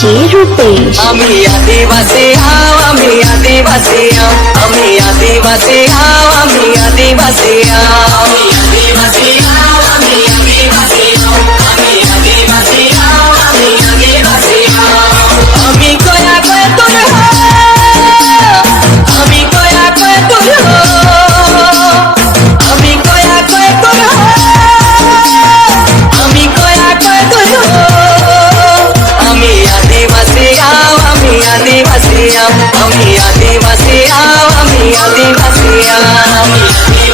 DJ Rupesh. আমি আদিবাসী হাও, আমি আদিবাসী হাও, আমি আদিবাসী হাও, আমি আদিবাসী হাও, আমি আদিবাসী হাও, আমি আদিবাসী হাও, আমি আদিবাসী হাও, আমি আদিবাসী হাও। আমি কয়া কয়ে তোর হো, আমি কয়া কয়ে তোর হো, আমি কয়া কয়ে তোর হো, আমি কয়া কয়ে তোর হো। আমি আদিবাসী হাও, আমি আদিবাসী হাও, আমি আদিবাসী হাও, আমি আদিবাসী হাও, আমি